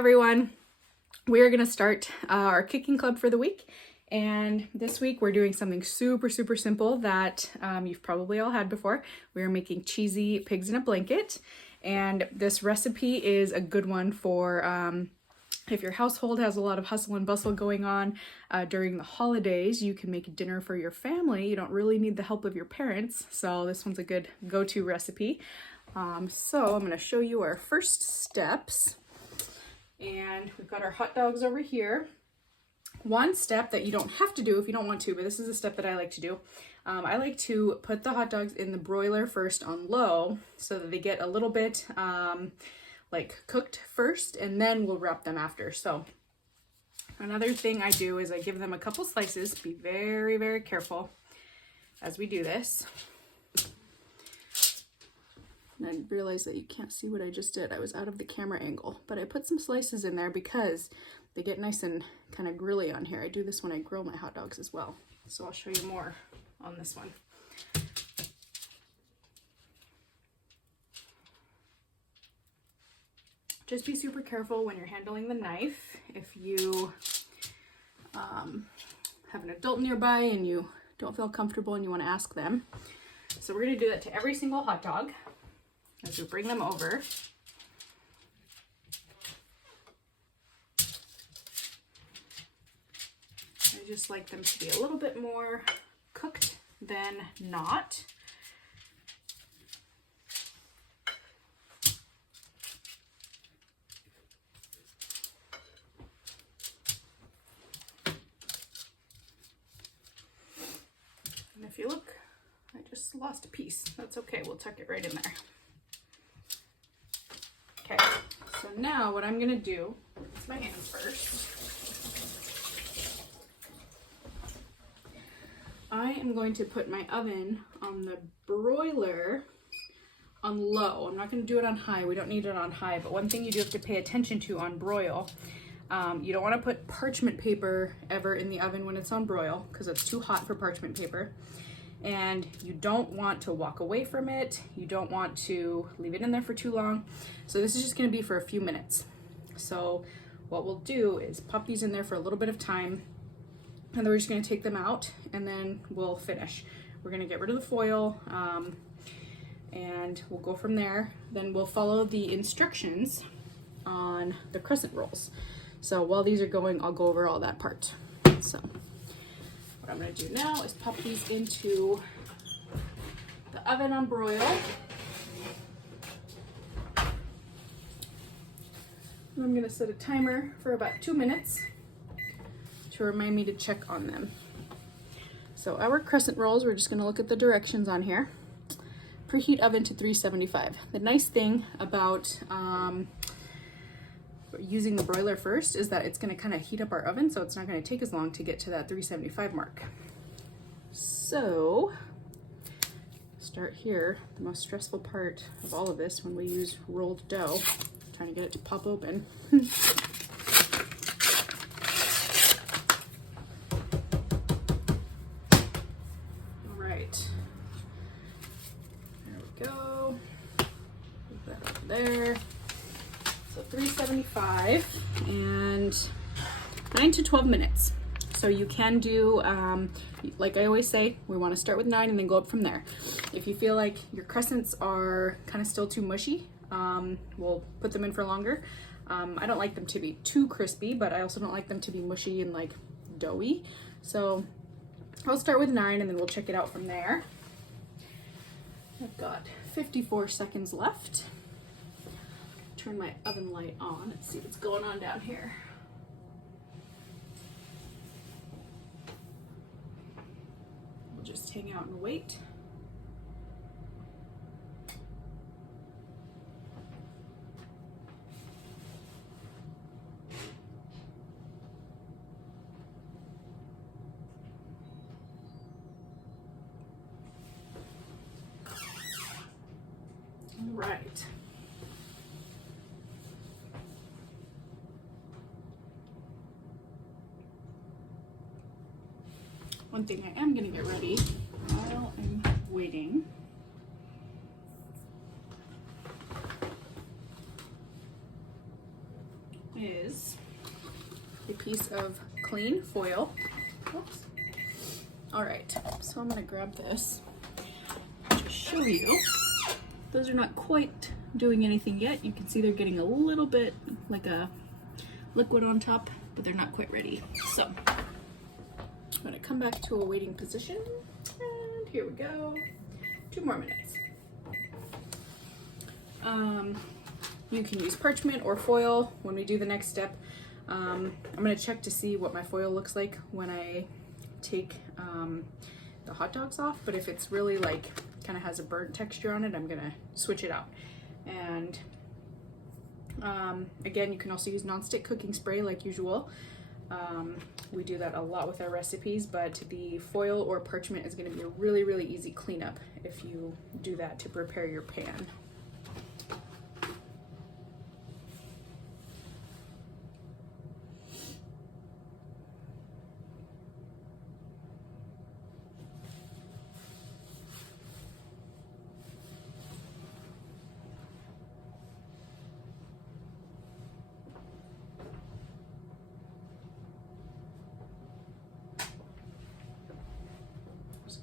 everyone. We are going to start our cooking club for the week. And this week we're doing something super simple that you've probably all had before. We are making cheesy pigs in a blanket. And this recipe is a good one for if your household has a lot of hustle and bustle going on during the holidays. You can make dinner for your family. You don't really need the help of your parents. So this one's a good go-to recipe. So I'm going to show you our first steps. And we've got our hot dogs over here. One step that you don't have to do if you don't want to, but this is a step that I like to do. I like to put the hot dogs in the broiler first on low so that they get a little bit like cooked first, and then we'll wrap them after. So another thing I do is I give them a couple slices. Be very careful as we do this. And I realized that you can't see what I just did. I was out of the camera angle, but I put some slices in there because they get nice and kind of grilly on here. I do this when I grill my hot dogs as well. So I'll show you more on this one. Just be super careful when you're handling the knife. If you have an adult nearby and you don't feel comfortable and you want to ask them. So we're going to do that to every single hot dog. As we bring them over, I just like them to be a little bit more cooked than not. And if you look, I just lost a piece. That's okay, we'll tuck it right in there. Okay, so now what I'm gonna do, rinse my hands first. I am going to put my oven on the broiler on low. I'm not gonna do it on high, we don't need it on high, but one thing you do have to pay attention to on broil, you don't wanna put parchment paper ever in the oven when it's on broil, because it's too hot for parchment paper. And you don't want to walk away from it. You don't want to leave it in there for too long. So this is just gonna be for a few minutes. So what we'll do is pop these in there for a little bit of time, and then we're just gonna take them out and then we'll finish. We're gonna get rid of the foil and we'll go from there. Then we'll follow the instructions on the crescent rolls. So while these are going, I'll go over all that part. So what I'm going to do now is pop these into the oven on broil. And I'm going to set a timer for about 2 minutes to remind me to check on them. So our crescent rolls, we're just going to look at the directions on here. Preheat oven to 375. The nice thing about using the broiler first is that it's going to kind of heat up our oven, so it's not going to take as long to get to that 375 mark. So start here. The most stressful part of all of this when we use rolled dough, trying to get it to pop open. All right, there we go. Put that up there. So 375 and 9 to 12 minutes. So you can do, like I always say, we want to start with 9 and then go up from there. If you feel like your crescents are kind of still too mushy, we'll put them in for longer. I don't like them to be too crispy, but I also don't like them to be mushy and like doughy. So I'll start with 9 and then we'll check it out from there. I've got 54 seconds left. Turn my oven light on. Let's see what's going on down here. We'll just hang out and wait. All right. One thing I am going to get ready while I'm waiting is a piece of clean foil. Oops. All right, so I'm gonna grab this to show you. Those are not quite doing anything yet. You can see they're getting a little bit like a liquid on top, but they're not quite ready. So I'm gonna come back to a waiting position, and here we go. 2 more minutes. You can use parchment or foil when we do the next step. I'm gonna check to see what my foil looks like when I take the hot dogs off, but if it's really like kind of has a burnt texture on it, I'm gonna switch it out. And again, you can also use nonstick cooking spray like usual. We do that a lot with our recipes, but the foil or parchment is gonna be a really, really easy cleanup if you do that to prepare your pan.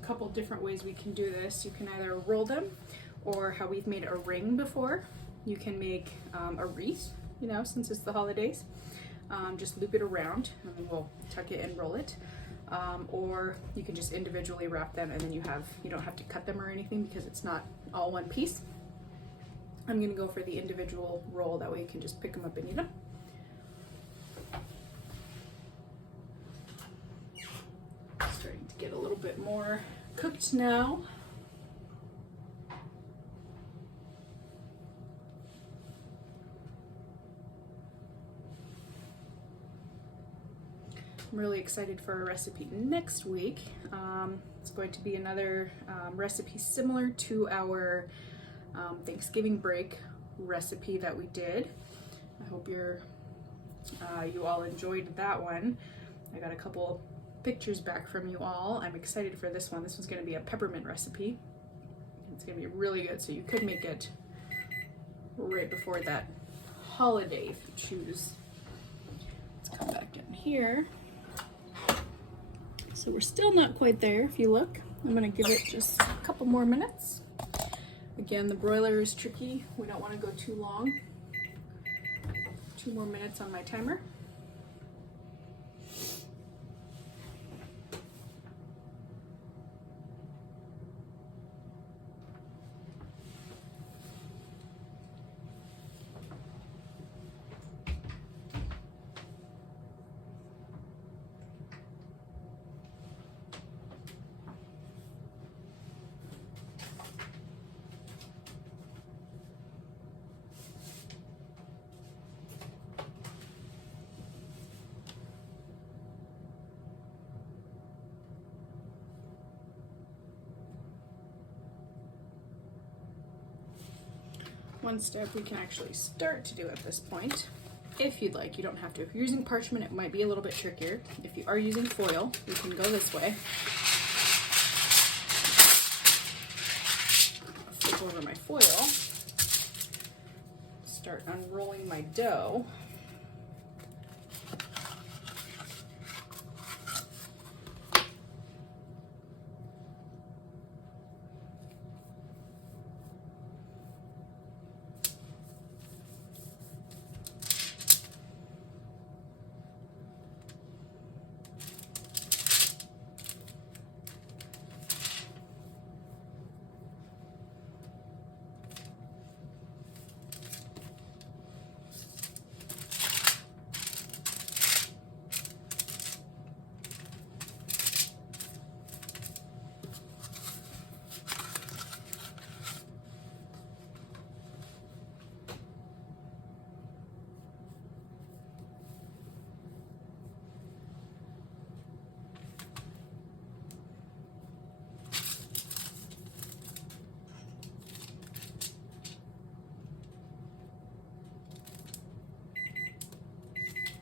Couple different ways we can do this. You can either roll them, or how we've made a ring before. You can make a wreath, you know, since it's the holidays. Just loop it around and then we'll tuck it and roll it. Or you can just individually wrap them, and then you don't have to cut them or anything because it's not all one piece. I'm gonna go for the individual roll, that way you can just pick them up and eat them. Starting to get a little bit more cooked now. I'm really excited for our recipe next week. It's going to be another recipe similar to our Thanksgiving break recipe that we did. I hope you all enjoyed that one. I got a couple pictures back from you all. I'm excited for this one. This one's going to be a peppermint recipe. It's going to be really good, so you could make it right before that holiday if you choose. Let's come back in here. So we're still not quite there if you look. I'm going to give it just a couple more minutes. Again, the broiler is tricky. We don't want to go too long. 2 more minutes on my timer. One step we can actually start to do at this point, if you'd like. You don't have to. If you're using parchment, it might be a little bit trickier. If you are using foil, you can go this way. I'll flip over my foil, start unrolling my dough.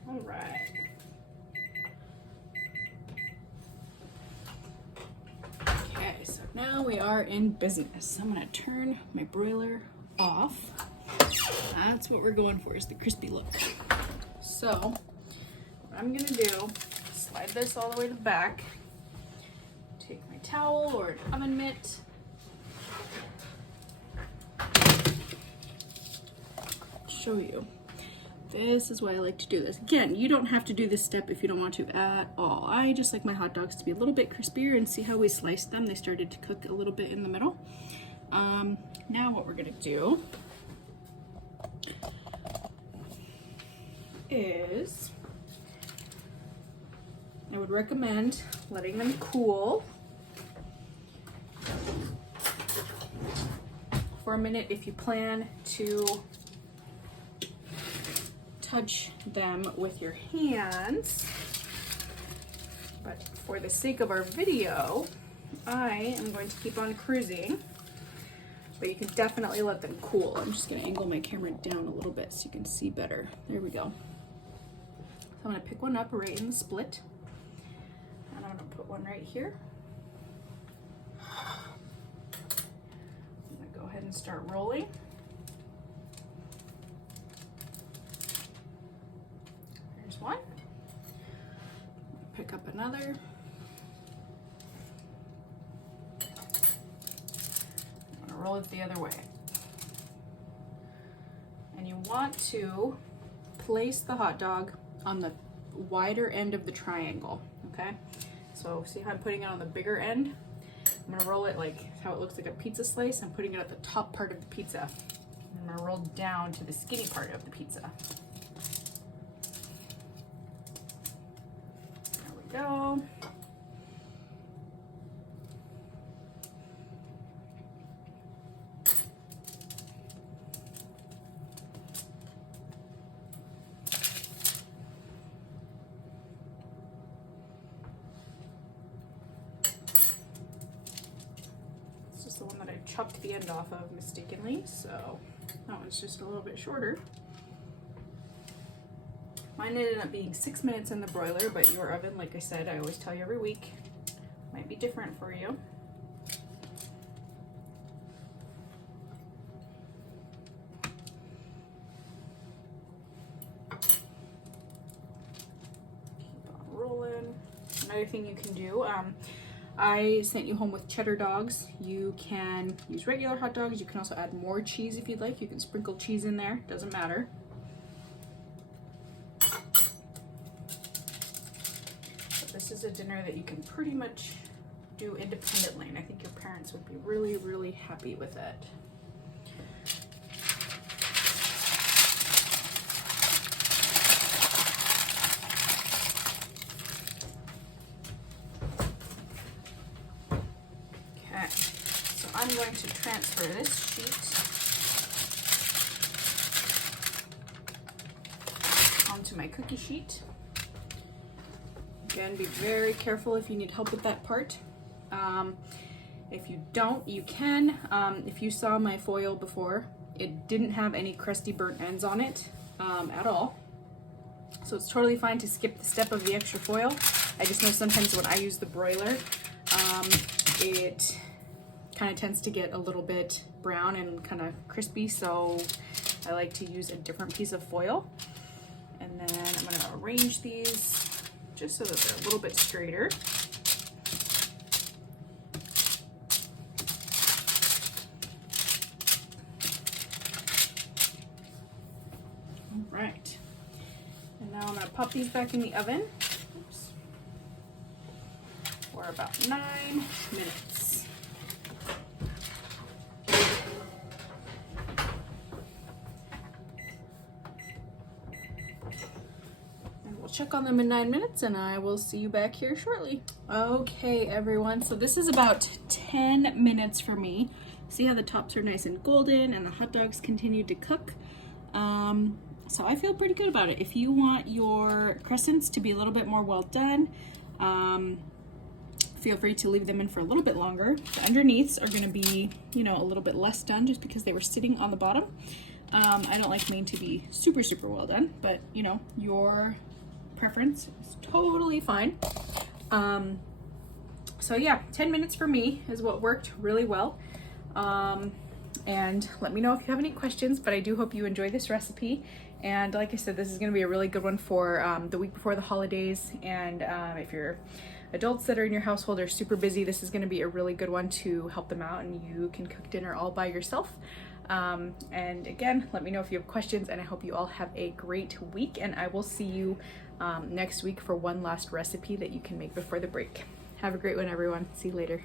All right. Okay, so now we are in business. I'm gonna turn my broiler off. That's what we're going for, is the crispy look. So what I'm gonna do, slide this all the way to the back, take my towel or an oven mitt, show you. This is why I like to do this. Again, you don't have to do this step if you don't want to at all. I just like my hot dogs to be a little bit crispier, and see how we sliced them? They started to cook a little bit in the middle. Now what we're gonna do is, I would recommend letting them cool for a minute if you plan to touch them with your hands. But for the sake of our video, I am going to keep on cruising. But you can definitely let them cool. I'm just gonna angle my camera down a little bit so you can see better. There we go. So I'm gonna pick one up right in the split. And I'm gonna put one right here. I'm gonna go ahead and start rolling. There's one. Pick up another. Roll it the other way. And you want to place the hot dog on the wider end of the triangle, okay? So see how I'm putting it on the bigger end? I'm gonna roll it like how it looks like a pizza slice. I'm putting it at the top part of the pizza. I'm gonna roll down to the skinny part of the pizza. There we go. The one that I chopped the end off of mistakenly, so that one's just a little bit shorter. Mine ended up being 6 minutes in the broiler, but your oven, like I said, I always tell you every week, might be different for you. Keep on rolling. Another thing you can do, I sent you home with cheddar dogs. You can use regular hot dogs. You can also add more cheese if you'd like. You can sprinkle cheese in there, doesn't matter. But this is a dinner that you can pretty much do independently, and I think your parents would be really, really happy with it. I'm going to transfer this sheet onto my cookie sheet. Again, be very careful if you need help with that part. If you don't, you can. If you saw my foil before, it didn't have any crusty burnt ends on it at all. So it's totally fine to skip the step of the extra foil. I just know sometimes when I use the broiler, it kind of tends to get a little bit brown and kind of crispy, so I like to use a different piece of foil. And then I'm going to arrange these just so that they're a little bit straighter. All right, and now I'm going to pop these back in the oven. Oops. For about 9 minutes. Check on them in 9 minutes and I will see you back here shortly. Okay, everyone, so this is about 10 minutes for me. See how the tops are nice and golden and the hot dogs continue to cook. So I feel pretty good about it. If you want your crescents to be a little bit more well done, feel free to leave them in for a little bit longer. The underneaths are gonna be, you know, a little bit less done just because they were sitting on the bottom. I don't like mine to be super, super well done, but you know, your preference is totally fine. So yeah, 10 minutes for me is what worked really well. And let me know if you have any questions, but I do hope you enjoy this recipe And like I said, this is going to be a really good one for the week before the holidays. And if your adults that are in your household are super busy, this is going to be a really good one to help them out, and you can cook dinner all by yourself. And again, let me know if you have questions, and I hope you all have a great week, and I will see you next week for one last recipe that you can make before the break. Have a great one, everyone. See you later.